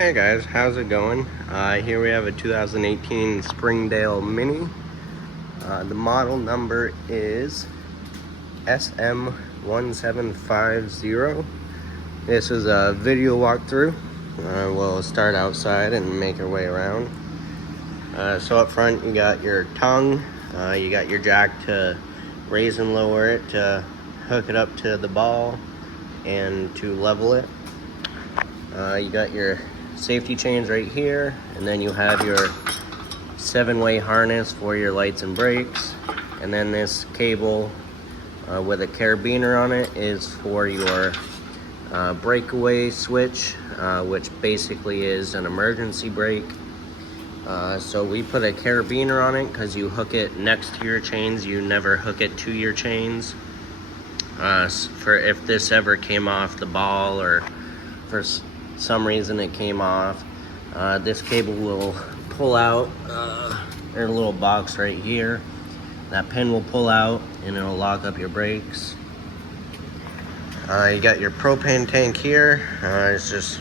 Hey guys, how's it going? Here we have a 2018 Springdale Mini. The model number is SM1750. This is a video walkthrough. We'll start outside and make our way around. So up front you got your tongue, you got your jack to raise and lower it, to hook it up to the ball and to level it. You got your safety chains right here, and then you have your 7-way harness for your lights and brakes, and then this cable with a carabiner on it is for your breakaway switch, which basically is an emergency brake. So we put a carabiner on it because you hook it next to your chains, you never hook it to your chains. For if this ever came off the ball or for some reason it came off, this cable will pull out. There's a little box right here. That pin will pull out and it'll lock up your brakes. You got your propane tank here. It's just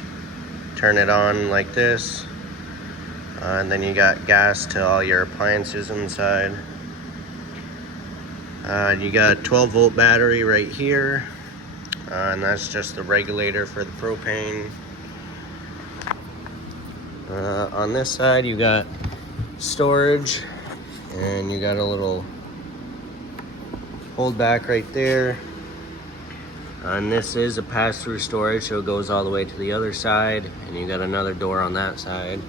turn it on like this. And then you got gas to all your appliances inside. You got a 12-volt battery right here. And that's just the regulator for the propane. On this side you got storage, and you got a little hold back right there. And this is a pass-through storage, so it goes all the way to the other side, and you got another door on that side.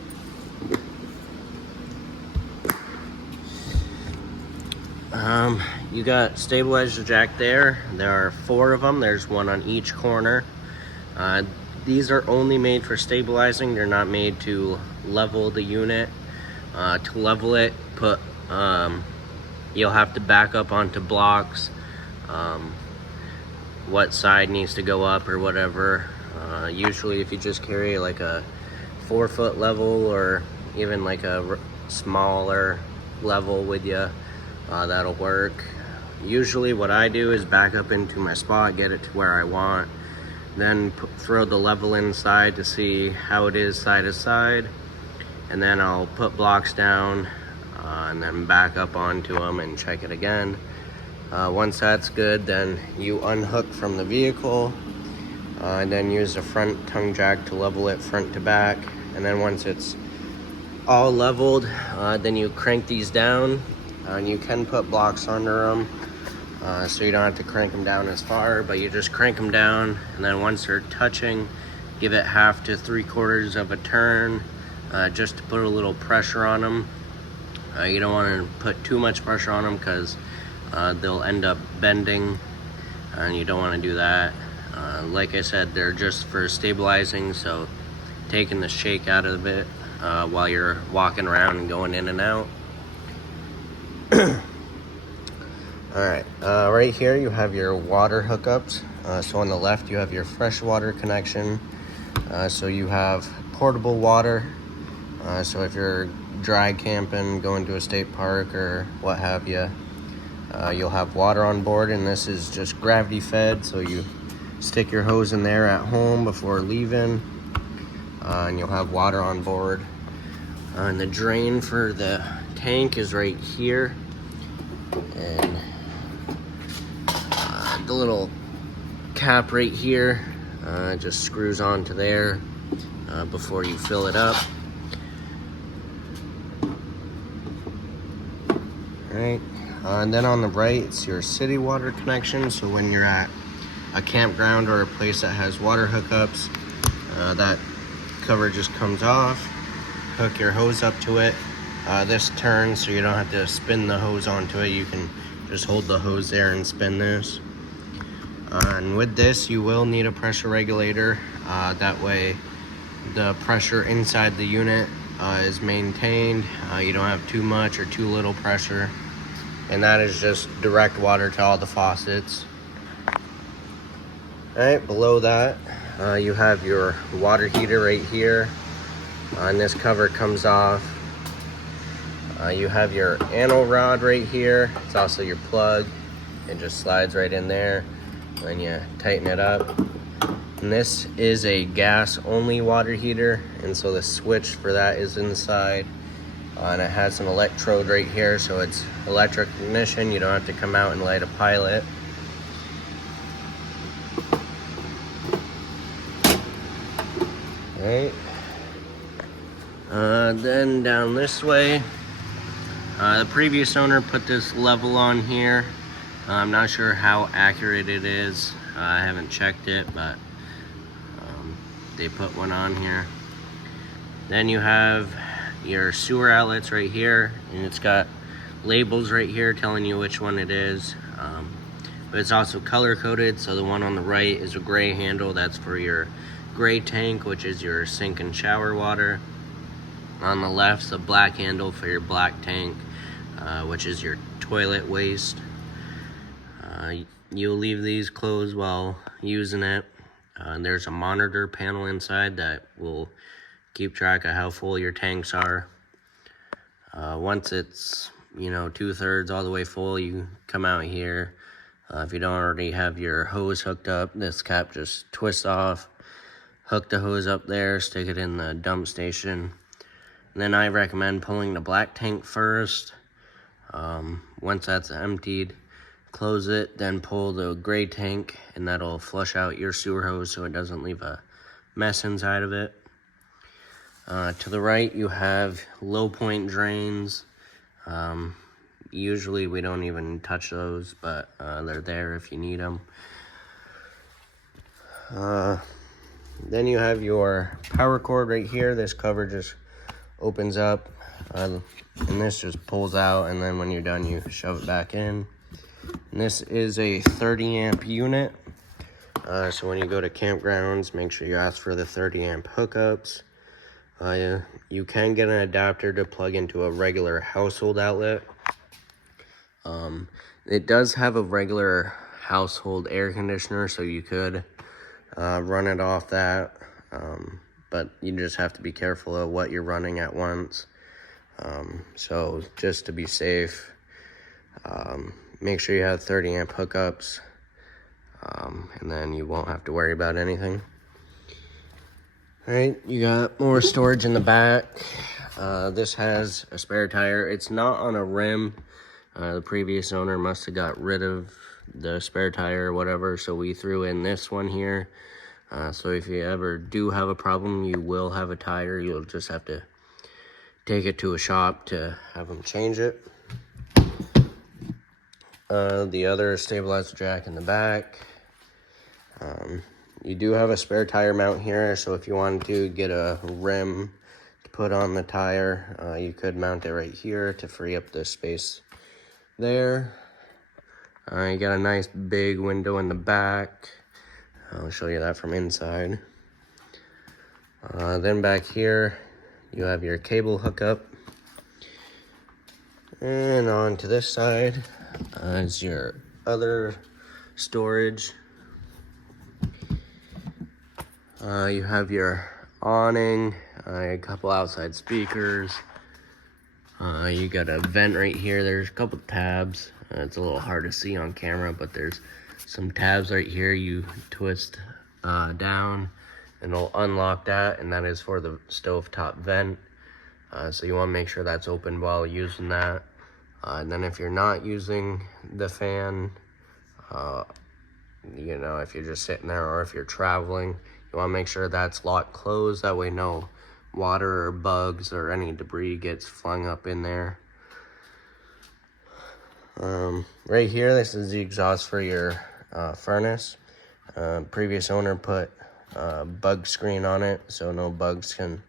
You got stabilizer jack there. There are 4 of them. There's one on each corner. These are only made for stabilizing. They're not made to level the unit. To level it, you'll have to back up onto blocks. What side needs to go up or whatever. Usually if you just carry like a 4-foot level or even like a smaller level with you, that'll work. Usually what I do is back up into my spot, get it to where I want, then throw the level inside to see how it is side to side, and then I'll put blocks down and then back up onto them and check it again. Once that's good, then you unhook from the vehicle and then use the front tongue jack to level it front to back, and then once it's all leveled, then you crank these down, and you can put blocks under them. So you don't have to crank them down as far, but you just crank them down, and then once they're touching, give it 1/2 to 3/4 of a turn, just to put a little pressure on them. You don't want to put too much pressure on them because they'll end up bending, and you don't want to do that. Like I said, they're just for stabilizing, so taking the shake out of it while you're walking around and going in and out. Alright, right here you have your water hookups. So on the left you have your freshwater connection. So you have portable water. So if you're dry camping, going to a state park or what have you, you'll have water on board, and this is just gravity fed. So you stick your hose in there at home before leaving, and you'll have water on board. And the drain for the tank is right here. And the little cap right here just screws onto there before you fill it up. Alright, and then on the right it's your city water connection. So when you're at a campground or a place that has water hookups, that cover just comes off. Hook your hose up to it. This turns so you don't have to spin the hose onto it. You can just hold the hose there and spin this. And with this you will need a pressure regulator. That way the pressure inside the unit is maintained. You don't have too much or too little pressure. And that is just direct water to all the faucets. Alright, below that you have your water heater right here. And this cover comes off. You have your anno rod right here. It's also your plug. It just slides right in there. Then you tighten it up. And this is a gas only water heater, and so the switch for that is inside. And it has an electrode right here, so it's electric ignition. You don't have to come out and light a pilot. Alright. Then down this way, the previous owner put this level on here. I'm not sure how accurate it is. I haven't checked it, but they put one on here. Then you have your sewer outlets right here, and it's got labels right here telling you which one it is. But it's also color coded, so the one on the right is a gray handle. That's for your gray tank, which is your sink and shower water. On the left's a black handle for your black tank, which is your toilet waste. You'll leave these closed while using it. There's a monitor panel inside that will keep track of how full your tanks are. Once it's, 2/3 all the way full, you come out here. If you don't already have your hose hooked up, this cap just twists off. Hook the hose up there, stick it in the dump station. And then I recommend pulling the black tank first. Once that's emptied, close it, then pull the gray tank, and that'll flush out your sewer hose so it doesn't leave a mess inside of it. To the right, you have low point drains. Usually we don't even touch those, but they're there if you need them. Then you have your power cord right here. This cover just opens up, and this just pulls out, and then when you're done, you shove it back in. And this is a 30 amp unit. So when you go to campgrounds, make sure you ask for the 30 amp hookups. You can get an adapter to plug into a regular household outlet. It does have a regular household air conditioner, so you could run it off that, but you just have to be careful of what you're running at once. So just to be safe, make sure you have 30 amp hookups, and then you won't have to worry about anything. Alright, you got more storage in the back. This has a spare tire. It's not on a rim. The previous owner must have got rid of the spare tire or whatever, so we threw in this one here. So if you ever do have a problem, you will have a tire. You'll just have to take it to a shop to have them change it. The other stabilizer jack in the back. You do have a spare tire mount here, so if you wanted to get a rim to put on the tire, you could mount it right here to free up the space there. You got a nice big window in the back. I'll show you that from inside. Then back here, you have your cable hookup. And on to this side is your other storage. You have your awning, a couple outside speakers. You got a vent right here. There's a couple tabs. It's a little hard to see on camera, but there's some tabs right here. You twist down and it'll unlock that, and that is for the stovetop vent. So you want to make sure that's open while using that. And then if you're not using the fan, if you're just sitting there or if you're traveling, you want to make sure that's locked closed. That way no water or bugs or any debris gets flung up in there. Right here, this is the exhaust for your furnace. Previous owner put bug screen on it, so no bugs can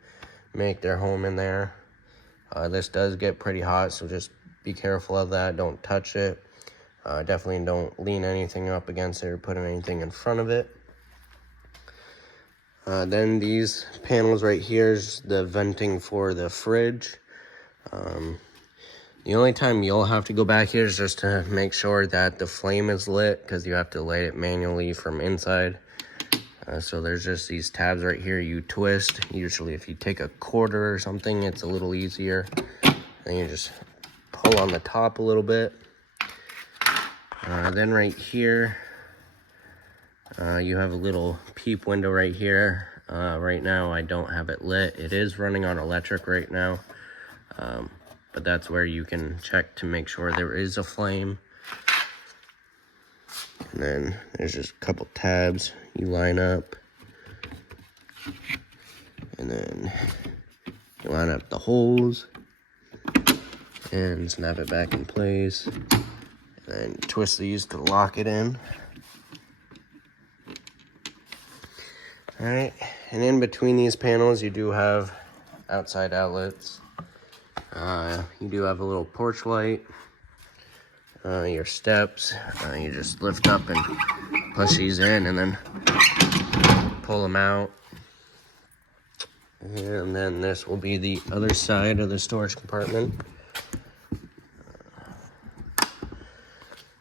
make their home in there. This does get pretty hot, so just be careful of that. Don't touch it. Definitely don't lean anything up against it or put anything in front of it. Then these panels right here is the venting for the fridge. The only time you'll have to go back here is just to make sure that the flame is lit, because you have to light it manually from inside. So there's just these tabs right here you twist. Usually if you take a quarter or something, it's a little easier. Then you just pull on the top a little bit. Then right here, You have a little peep window right here. Right now I don't have it lit. It is running on electric right now, but that's where you can check to make sure there is a flame. And then there's just a couple tabs you line up, and then you line up the holes and snap it back in place, and then twist these to lock it in. Alright, and in between these panels you do have outside outlets. You do have a little porch light, your steps. You just lift up and push these in and then pull them out. And then this will be the other side of the storage compartment.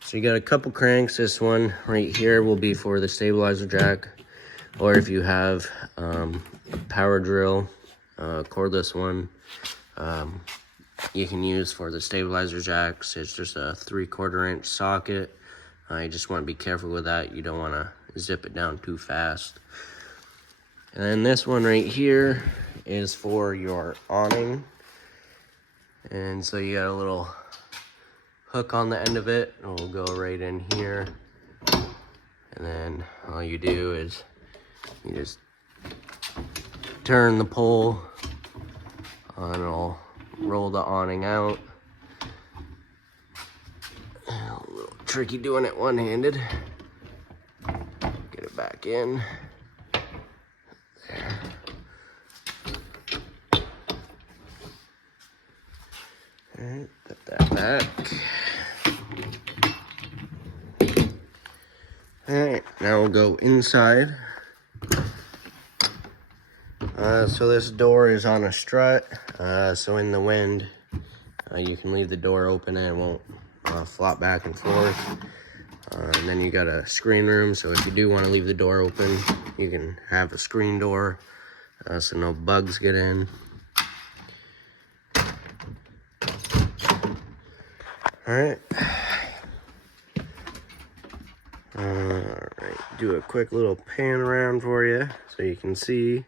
So you got a couple cranks. This one right here will be for the stabilizer jack, or if you have a power drill, cordless one, you can use for the stabilizer jacks. It's just a 3/4 inch socket. You just want to be careful with that. You don't want to zip it down too fast. And then this one right here is for your awning. And so you got a little hook on the end of it. It will go right in here. And then all you do is you just turn the pole and it'll roll the awning out. A little tricky doing it one-handed. Get it back in. There. Alright, put that back. Alright, now we'll go inside. So this door is on a strut, so in the wind, you can leave the door open and it won't flop back and forth. And then you got a screen room, so if you do want to leave the door open, you can have a screen door, so no bugs get in. Alright. Alright, do a quick little pan around for you so you can see.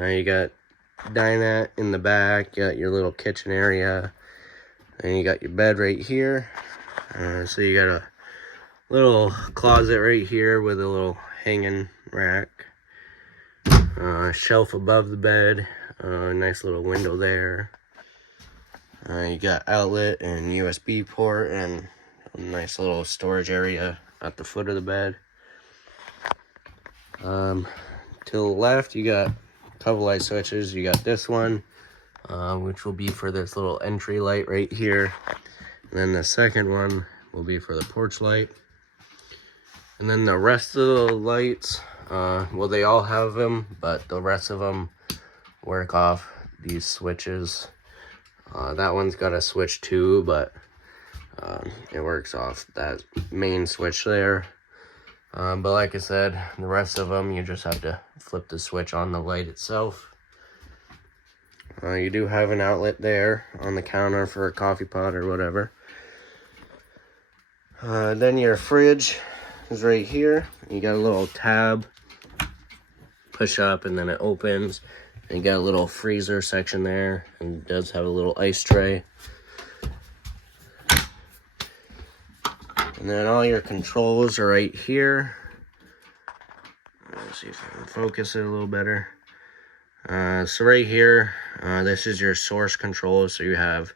You got dinette in the back, you got your little kitchen area, and you got your bed right here. So you got a little closet right here with a little hanging rack, shelf above the bed, nice little window there. You got outlet and USB port and a nice little storage area at the foot of the bed. To the left you got couple light switches. You got this one, which will be for this little entry light right here, and then the second one will be for the porch light. And then the rest of the lights, well, they all have them, but the rest of them work off these switches. That one's got a switch too, but it works off that main switch there. But like I said, the rest of them, you just have to flip the switch on the light itself. You do have an outlet there on the counter for a coffee pot or whatever. Then your fridge is right here. You got a little tab, push up and then it opens. And you got a little freezer section there, and it does have a little ice tray. And then all your controls are right here. Let's see if I can focus it a little better. So right here, this is your source control. So you have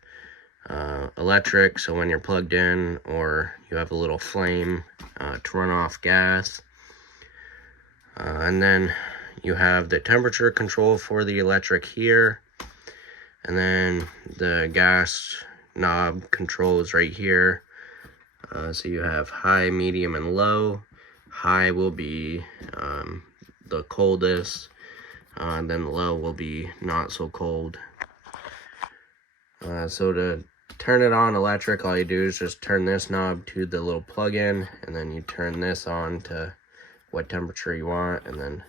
electric, so when you're plugged in, or you have a little flame to run off gas. And then you have the temperature control for the electric here. And then the gas knob control is right here. So you have high, medium, and low. High will be the coldest, and then low will be not so cold. So to turn it on electric, all you do is just turn this knob to the little plug-in, and then you turn this on to what temperature you want, and then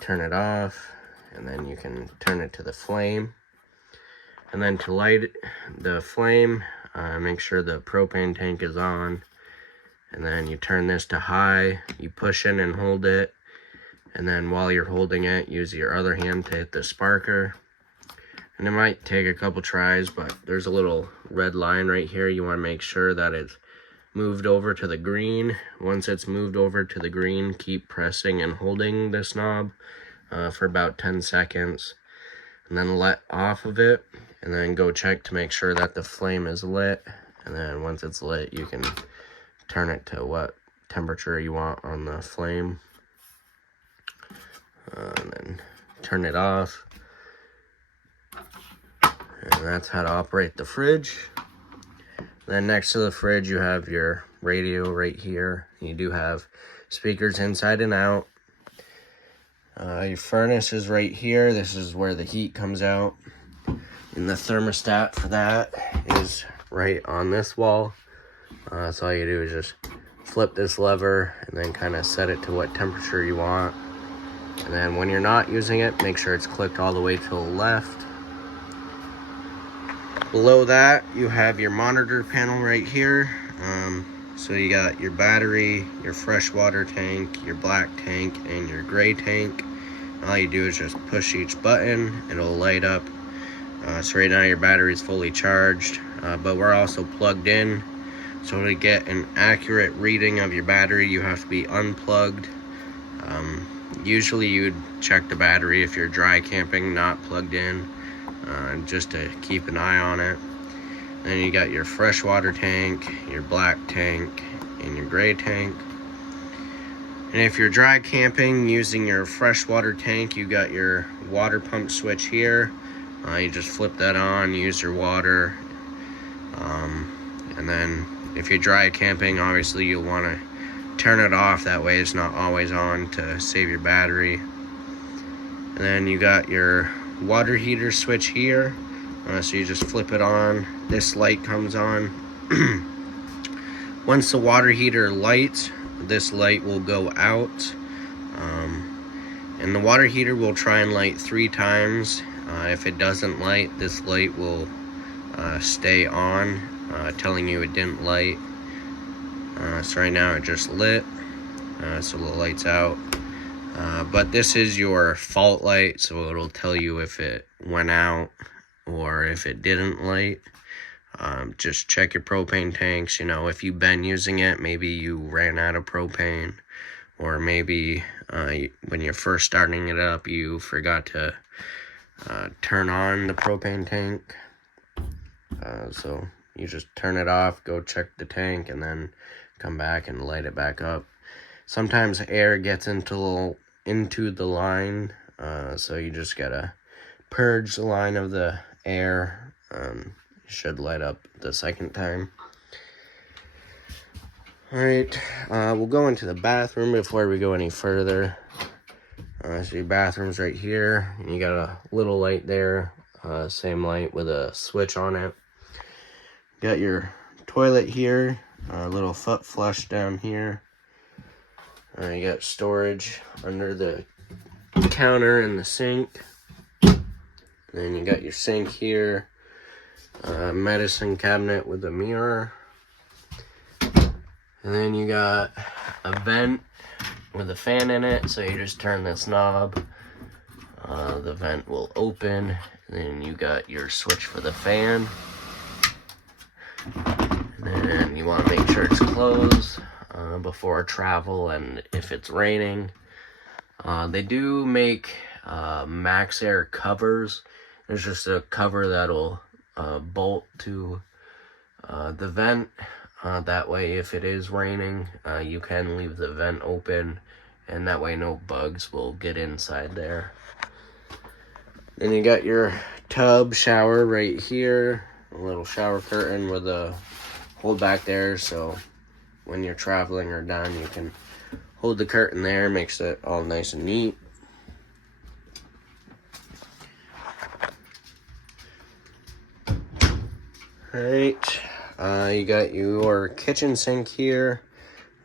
turn it off, and then you can turn it to the flame. And then to light the flame, make sure the propane tank is on, and then you turn this to high, you push in and hold it, and then while you're holding it, use your other hand to hit the sparker. And it might take a couple tries, but there's a little red line right here. You want to make sure that it's moved over to the green. Once it's moved over to the green, keep pressing and holding this knob for about 10 seconds, and then let off of it, and then go check to make sure that the flame is lit. And then once it's lit, you can turn it to what temperature you want on the flame, and then turn it off. And that's how to operate the fridge. Then next to the fridge, you have your radio right here. You do have speakers inside and out. Your furnace is right here. This is where the heat comes out. And the thermostat for that is right on this wall. So all you do is just flip this lever and then kind of set it to what temperature you want. And then when you're not using it, make sure it's clicked all the way to the left. Below that, you have your monitor panel right here. So you got your battery, your fresh water tank, your black tank, and your gray tank. All you do is just push each button, it'll light up. So right now your battery is fully charged, but we're also plugged in. So to get an accurate reading of your battery, you have to be unplugged. Usually you'd check the battery if you're dry camping, not plugged in. Just to keep an eye on it. Then you got your freshwater tank, your black tank, and your gray tank. And if you're dry camping using your freshwater tank, you got your water pump switch here. You just flip that on, use your water. And then if you're dry camping, obviously you'll want to turn it off. That way it's not always on to save your battery. And then you got your water heater switch here, so you just flip it on, this light comes on. Once the water heater lights, this light will go out, and the water heater will try and light 3 times. If it doesn't light, this light will stay on, telling you it didn't light. So right now it just lit, so the light's out. But this is your fault light, so it'll tell you if it went out or if it didn't light. Just check your propane tanks. You know, if you've been using it, maybe you ran out of propane, or maybe when you're first starting it up, you forgot to turn on the propane tank. So you just turn it off, go check the tank, and then come back and light it back up. Sometimes air gets into the line, so you just gotta purge the line of the air. It should light up the second time. Alright, we'll go into the bathroom before we go any further. So your bathroom's right here, and you got a little light there, same light with a switch on it. Got your toilet here, a little foot flush down here. You got storage under the counter and the sink. Then you got your sink here, medicine cabinet with a mirror. And then you got a vent with a fan in it, so you just turn this knob. The vent will open. And then you got your switch for the fan. And then you want to make sure it's closed before travel, and if it's raining. They do make Max Air covers. There's just a cover that'll bolt to the vent. That way, if it is raining, you can leave the vent open, and that way no bugs will get inside there. Then you got your tub shower right here, a little shower curtain with a hold back there, so when you're traveling or done, you can hold the curtain there, makes it all nice and neat. Alright, you got your kitchen sink here,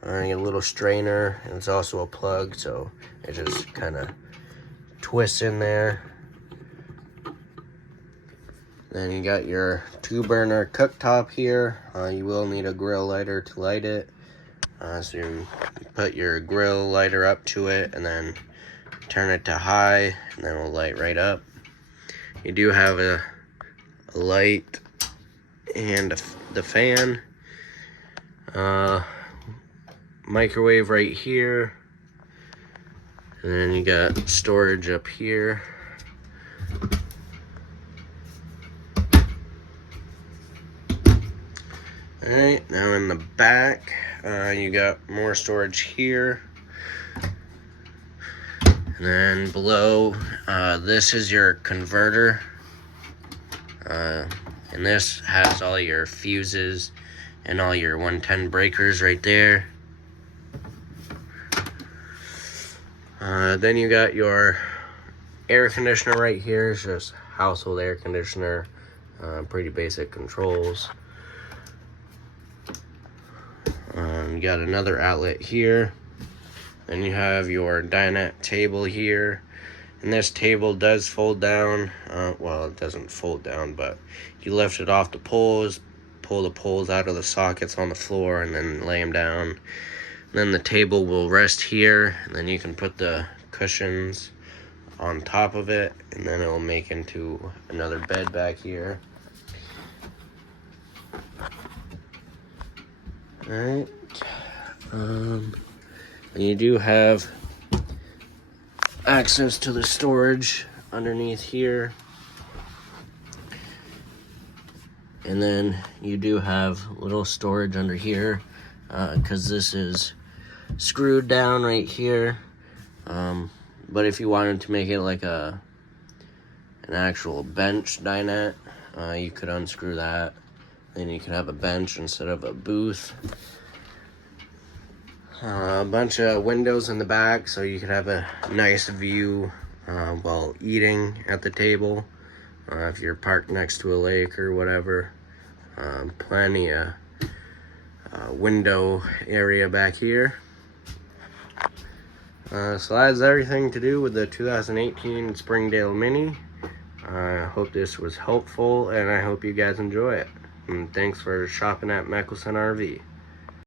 you got a little strainer, and it's also a plug, so it just kind of twists in there. Then you got your 2-burner cooktop here. You will need a grill lighter to light it. So you put your grill lighter up to it and then turn it to high, and then it'll light right up. You do have a light and the fan. Microwave right here. And then you got storage up here. Alright, now in the back, you got more storage here. And then below, this is your converter. And this has all your fuses and all your 110 breakers right there. Then you got your air conditioner right here. It's just household air conditioner. Pretty basic controls. You got another outlet here. Then you have your dinette table here. And this table does fold down. Well, it doesn't fold down, but you lift it off the poles, pull the poles out of the sockets on the floor, and then lay them down. And then the table will rest here, and then you can put the cushions on top of it, and then it will make into another bed back here. Alright. And you do have access to the storage underneath here. And then you do have little storage under here, because this is screwed down right here. But if you wanted to make it like an actual bench dinette, you could unscrew that. Then you could have a bench instead of a booth. A bunch of windows in the back, so you could have a nice view while eating at the table. If you're parked next to a lake or whatever. Plenty of window area back here. So that's everything to do with the 2018 Springdale Mini. I hope this was helpful, and I hope you guys enjoy it. And thanks for shopping at Mickelson RV.